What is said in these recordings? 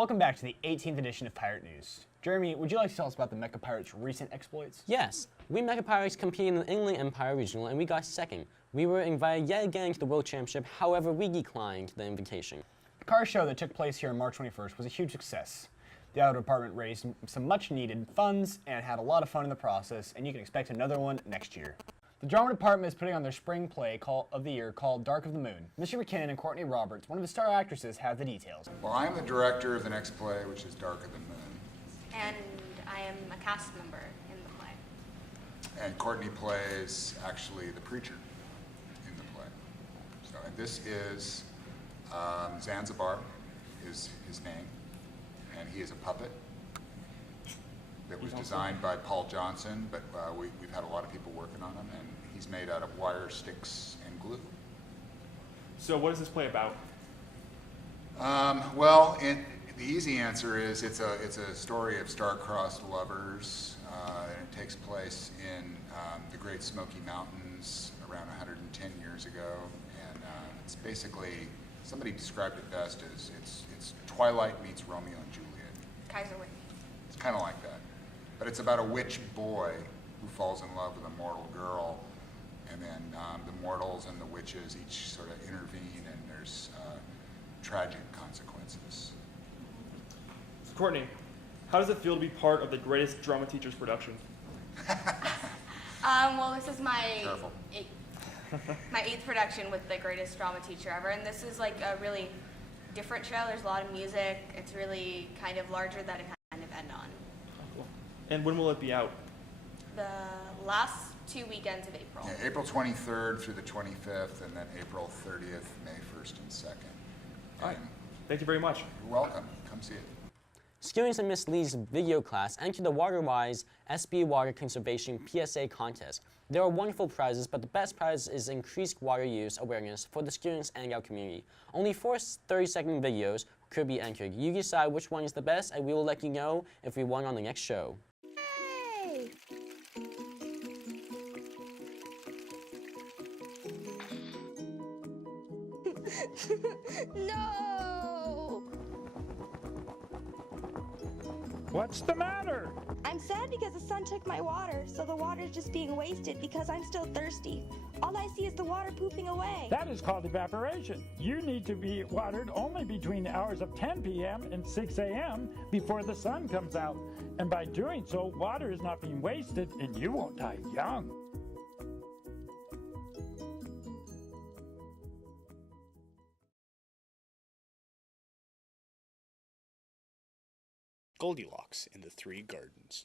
Welcome back to the 18th edition of Pirate News. Jeremy, would you like to tell us about the Mecha Pirates' recent exploits? Yes, we Mecha Pirates competed in the Inland Empire Regional and we got second. We were invited yet again to the World Championship, however we declined the invitation. The car show that took place here on March 21st was a huge success. The auto department raised some much needed funds and had a lot of fun in the process, and you can expect another one next year. The drama department is putting on their spring play of the year called Dark of the Moon. Mr. McKinnon and Courtney Roberts, one of the star actresses, have the details. Well, I'm the director of the next play, which is Dark of the Moon. And I am a cast member in the play. And Courtney plays actually the preacher in the play. So, and this is Zanzibar is his name, and he is a puppet that was designed by Paul Johnson, but we've had a lot of people working on him, and he's made out of wire, sticks, and glue. So what is this play about? Well, the easy answer is it's a story of star-crossed lovers, and it takes place in the Great Smoky Mountains around 110 years ago, and it's basically, somebody described it best as it's Twilight meets Romeo and Juliet. Kaiser Whitney. It's kind of like that. But it's about a witch boy who falls in love with a mortal girl, and then the mortals and the witches each sort of intervene, and there's tragic consequences. So Courtney, how does it feel to be part of the Greatest Drama Teachers production? Well, this is my Careful. my 8th production with the Greatest Drama Teacher Ever, and this is like a really different show. There's a lot of music. It's really kind of larger than it kind of end on. Oh, cool. And when will it be out? The last 2 weekends of April. Yeah, April 23rd through the 25th, and then April 30th, May 1st and 2nd. All right. Thank you very much. You're welcome. Come see it. Students in Miss Lee's video class entered the WaterWise SB Water Conservation PSA contest. There are wonderful prizes, but the best prize is increased water use awareness for the students and our community. Only 4 30-second videos could be entered. You decide which one is the best, and we will let you know if we won on the next show. Hey! No! What's the matter? I'm sad because the sun took my water, so the water's just being wasted because I'm still thirsty. All I see is the water pooping away. That is called evaporation. You need to be watered only between the hours of 10 p.m. and 6 a.m. before the sun comes out. And by doing so, water is not being wasted and you won't die young. Goldilocks in the Three Gardens.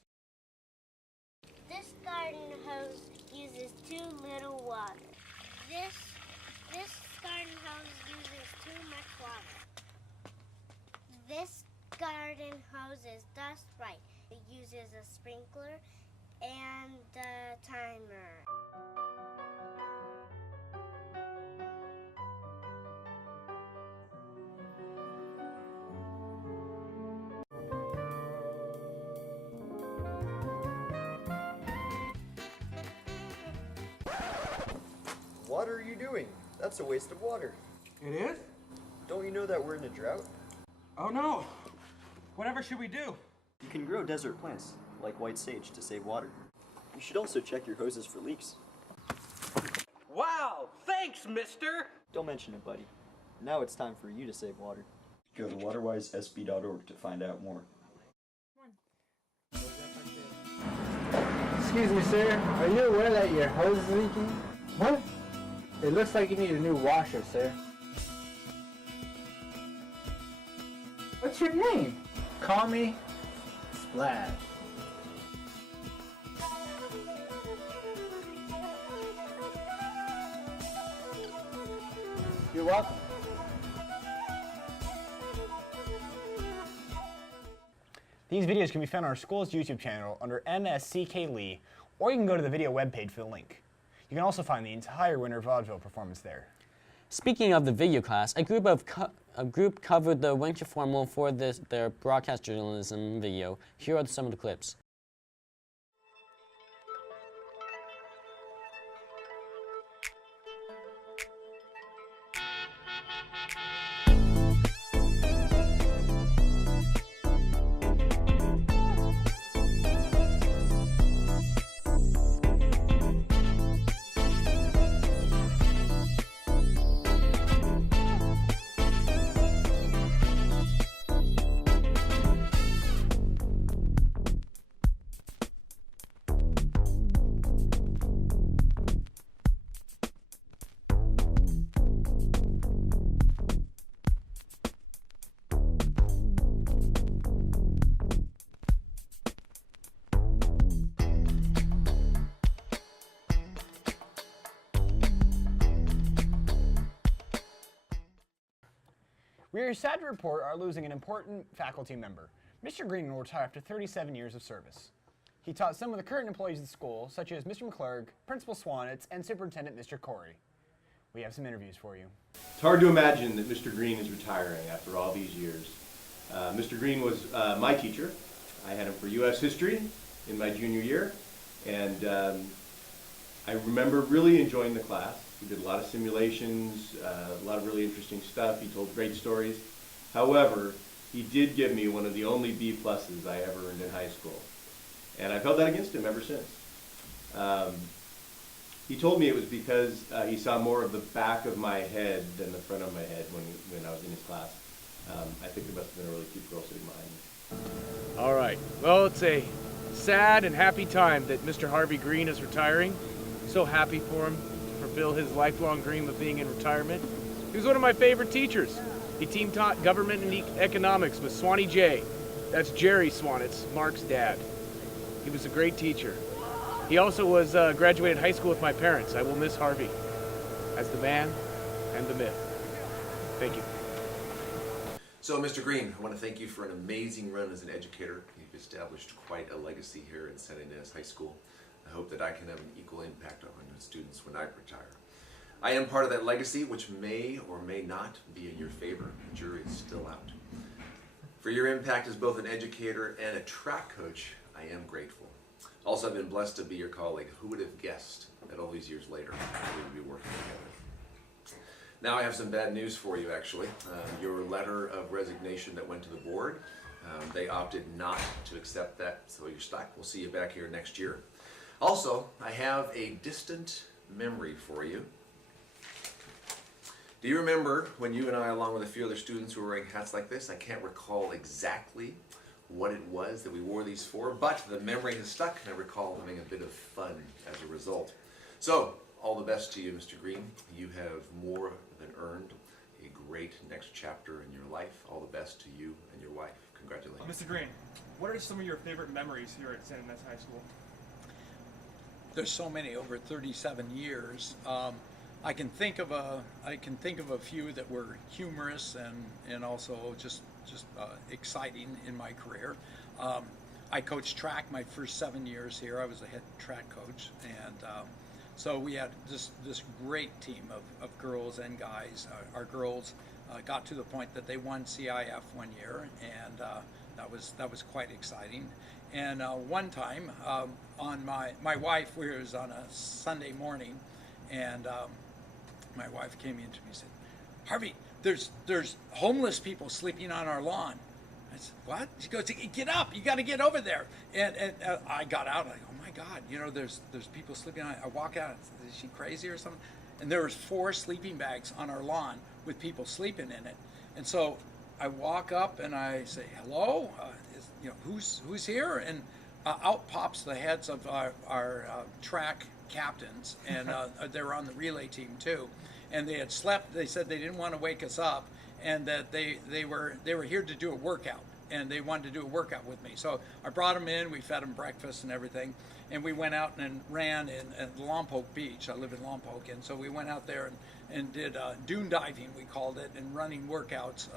This garden hose uses too little water. This garden hose uses too much water. This garden hose is just right. It uses a sprinkler and a timer. What are you doing? That's a waste of water. It is? Don't you know that we're in a drought? Oh no! Whatever should we do? You can grow desert plants, like white sage, to save water. You should also check your hoses for leaks. Wow! Thanks, mister! Don't mention it, buddy. Now it's time for you to save water. Go to waterwisesb.org to find out more. Excuse me, sir. Are you aware that your hose is leaking? What? It looks like you need a new washer, sir. What's your name? Call me Splash. You're welcome. These videos can be found on our school's YouTube channel under MSCK Lee, or you can go to the video webpage for the link. You can also find the entire Winter Vaudeville performance there. Speaking of the video class, a group covered the winter formal for their broadcast journalism video. Here are some of the clips. We are sad to report are losing an important faculty member. Mr. Green will retire after 37 years of service. He taught some of the current employees of the school, such as Mr. McClurg, Principal Swanitz, and Superintendent Mr. Corey. We have some interviews for you. It's hard to imagine that Mr. Green is retiring after all these years. Mr. Green was my teacher. I had him for U.S. history in my junior year, and I remember really enjoying the class. He did a lot of simulations, a lot of really interesting stuff. He told great stories. However, he did give me one of the only B pluses I ever earned in high school. And I've held that against him ever since. He told me it was because he saw more of the back of my head than the front of my head when I was in his class. I think there must have been a really cute girl sitting behind me. All right. Well, it's a sad and happy time that Mr. Harvey Green is retiring. So happy for him to fulfill his lifelong dream of being in retirement. He was one of my favorite teachers. He team taught government and economics with Swanee J. That's Jerry Swanitz, Mark's dad. He was a great teacher. He also was graduated high school with my parents. I will miss Harvey as the man and the myth. Thank you. So, Mr. Green, I want to thank you for an amazing run as an educator. You've established quite a legacy here at San Ynez High School. I hope that I can have an equal impact on the students when I retire. I am part of that legacy, which may or may not be in your favor. The jury is still out. For your impact as both an educator and a track coach, I am grateful. Also, I've been blessed to be your colleague. Who would have guessed that all these years later we would be working together? Now I have some bad news for you, actually. Your letter of resignation that went to the board, they opted not to accept that, so you're stuck. We'll see you back here next year. Also, I have a distant memory for you. Do you remember when you and I, along with a few other students, were wearing hats like this? I can't recall exactly what it was that we wore these for, but the memory has stuck, and I recall having a bit of fun as a result. So, all the best to you, Mr. Green. You have more than earned a great next chapter in your life. All the best to you and your wife. Congratulations. Mr. Green, what are some of your favorite memories here at San Ynez High School? There's so many over 37 years. I can think of a few that were humorous and also just exciting in my career. I coached track my first 7 years here. I was a head track coach, and so we had this great team of girls and guys. Our girls got to the point that they won CIF one year, and that was quite exciting. And one time, on my wife, we was on a Sunday morning, and my wife came in to me and said, "Harvey, there's homeless people sleeping on our lawn." I said, "What?" She goes, "Get up! You got to get over there." And I got out. I go, "Oh my God! You know, there's people sleeping on." I walk out. Is she crazy or something? And there was 4 sleeping bags on our lawn with people sleeping in it. And so I walk up and I say, "Hello, who's here?" And out pops the heads of our track captains, and they were on the relay team too. And they had slept. They said they didn't want to wake us up, and that they were here to do a workout, and they wanted to do a workout with me. So I brought them in. We fed them breakfast and everything, and we went out and ran at Lompoc Beach. I live in Lompoc, and so we went out there and did dune diving, we called it, and running workouts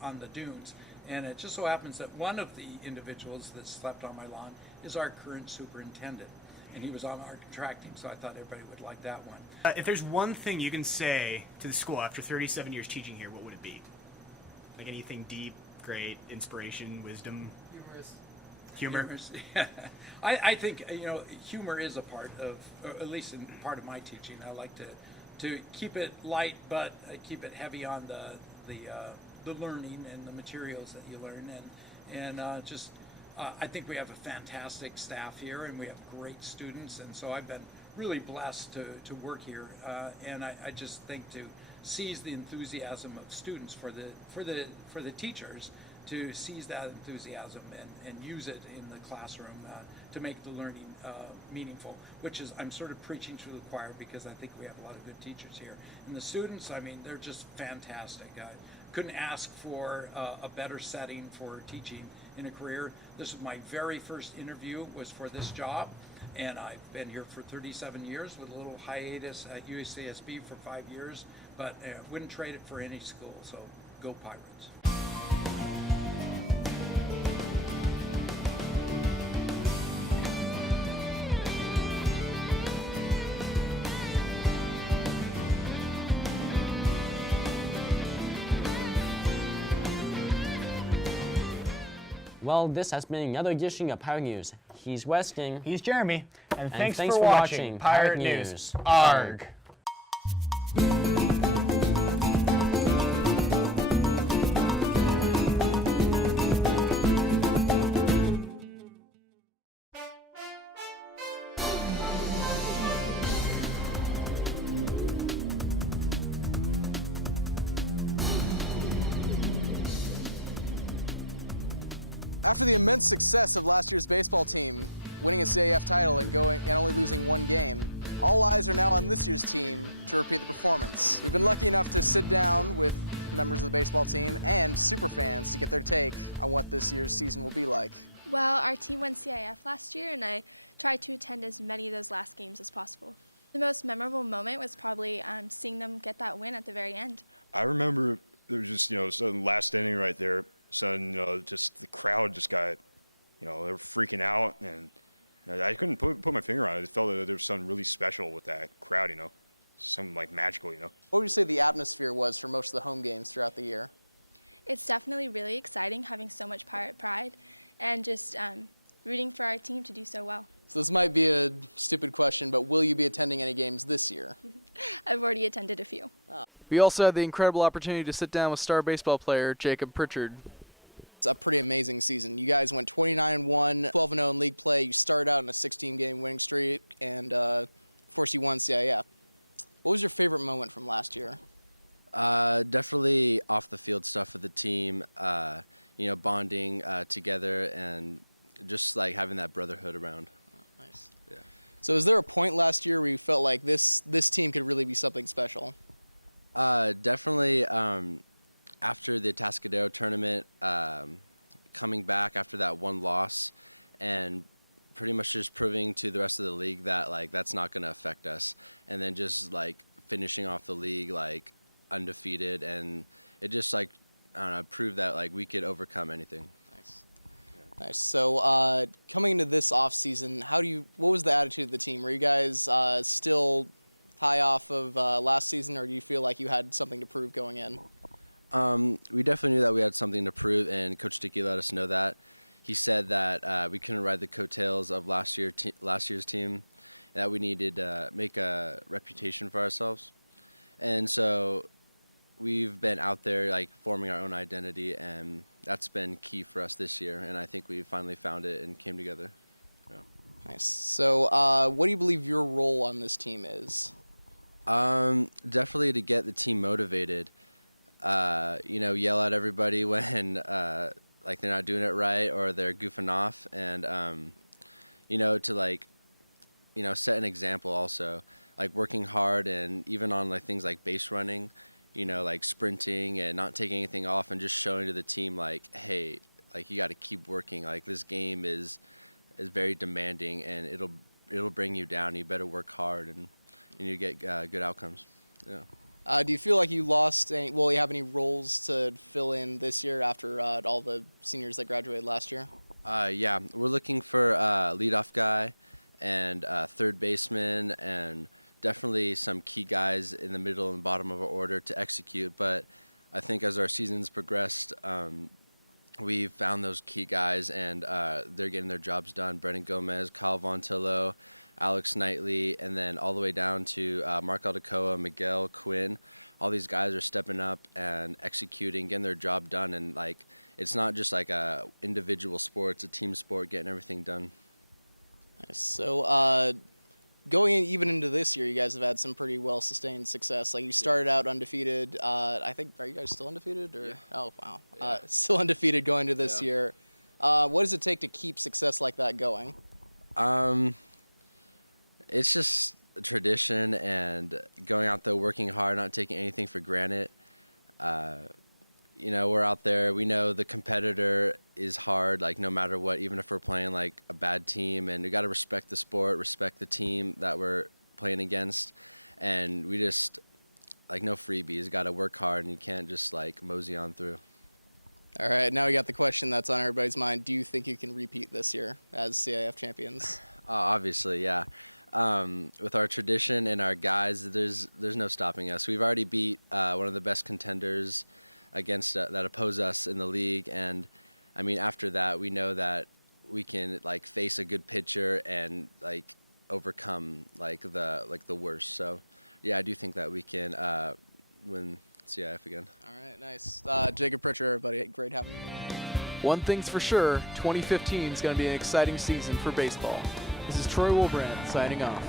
on the dunes. And it just so happens that one of the individuals that slept on my lawn is our current superintendent. And he was on our track team, so I thought everybody would like that one. If there's one thing you can say to the school after 37 years teaching here, what would it be? Like anything deep, great, inspiration, wisdom? Humor? Humorous. Yeah. I think, humor is a part of, or at least in part of my teaching. I like to keep it light, but keep it heavy on the learning and the materials that you learn, and I think we have a fantastic staff here, and we have great students, and so I've been really blessed to work here, and I just think to seize the enthusiasm of students for the teachers, to seize that enthusiasm and use it in the classroom to make the learning meaningful, which is, I'm sort of preaching to the choir, because I think we have a lot of good teachers here. And the students, I mean, they're just fantastic. I couldn't ask for a better setting for teaching in a career. This was my very first interview, was for this job, and I've been here for 37 years with a little hiatus at UCSB for 5 years, but wouldn't trade it for any school. So Go Pirates. Well, this has been another edition of Pirate News. He's Weston. He's Jeremy. And thanks thanks for for watching watching Pirate Pirate News. News. Arg. After the immense success of last year's baseball team, winning a CAF title and only losing one game, all eyes are now on this year's team to repeat the performance. We've been lucky enough to sit down with members of the baseball team and super fans to get their take on what this year's season will be like. Well, our team won CIF last year, and I tried to attend as many of those last games as possible. The most memorable moment was probably seeing them get that win at the very end. I remember there was just, some last inning right there. Just the crowd just got, they were freaking out, and I couldn't put my finger on it. I felt that there was something really special with that crowd, something like magical, What would you say the atmosphere was for most of the home games throughout the year? It's definitely really exciting having so much Pirate pride and just rooting for our team to do so well. So this might be a stupid question, but will you be attending any games this year? I've already attended a few. We also had the incredible opportunity to sit down with star baseball player Jacob Pritchard. It's a pretty amazing season. You guys went 29-1, 12-0 in league play. You started out in a 16-game winning streak, and of course you won CIF. What was your favorite moment from last year? Definitely off the field stuff with the team, bonding together and just like having that brotherhood around. Oh, nice. Yeah. So is there a point last year where you felt like this team could really be something special? Definitely after the Atascadero tournament, coming back after that one loss and pretty much just proving to the rest of the league that that's not going to affect us, and then just finishing off the league undefeated, and it just proved that we could overcome anything. Nice. Yeah. Nice. So coming into this off season, what was the attitude of the team? Were you guys still high off of last season, or do you feel like you had something to prove going in? We definitely knew that we had something to prove, and Coach Dickey let us know that. He said that we couldn't ride the coattails of last year's team, and that we needed to make a reputation for ourselves. And so we've been out there forming our own identity, and that's been key for us this year, and I think we finally found it and came together. Yeah. Nice. So what do you believe your role on this team is? Definitely to get the team motivated. Yell at everybody when they're not doing it right or they're goofing off, and to set an example also, working hard, and even on things like base running, sprinting and not taking anything off, and just showing to the team hey, you got to keep working. This game is very demanding, and it'll bring you down. You better work hard, and you get good outcomes. Yeah. Do you feel like you will you have any roles to fill in this year after all the seniors that graduated last year? Yeah, we're looking for a leadoff guy and third baseman, and definitely some key guys in the middle and bottom of our order to execute. But I think as our season's progressed, we've found those key guys, and they're getting their jobs done. Brennan Gomez, Kyle Vontillo, Alex Knightley, and then all the way down to Mark Aldecoa, Miguel, Quinn. All these guys are stepping up and executing, getting their job done, and it's not just a individual sport; it's a team sport, getting everything done. Nice. So going even into this year, you guys have had some pretty well sustained success. You started out undefeated. I think, are you guys still undefeated? Or? Yeah. Oh wow, yeah. Still undefeated going into this year. What does it take to keep success like that going? It's just a tradition, and going out there, working hard, not taking anything for granted. We're out there. We know the competitor is hard, no matter what, even if we're playing a bad team, and we got to respect the sport, respect the team that we're playing against, and we just like no freebies. Got to work hard, and you can't just like mosey on through. All right, now we got the question that's on everybody's mind. Do you think you can repeat this year as CIF champions? Obviously, yeah. With our tradition and our guys, there's no stopping us. We've already beat one of the best contenders against that oppose us in the league, and I mean after that, we know that we can like face a good pitcher and like overcome like the worst. So, yeah, I do think that we can win CIF again. All right, nice. Jacob Pritchard, everybody, great having you. One thing's for sure, 2015 is going to be an exciting season for baseball. This is Troy Wilbrand signing off.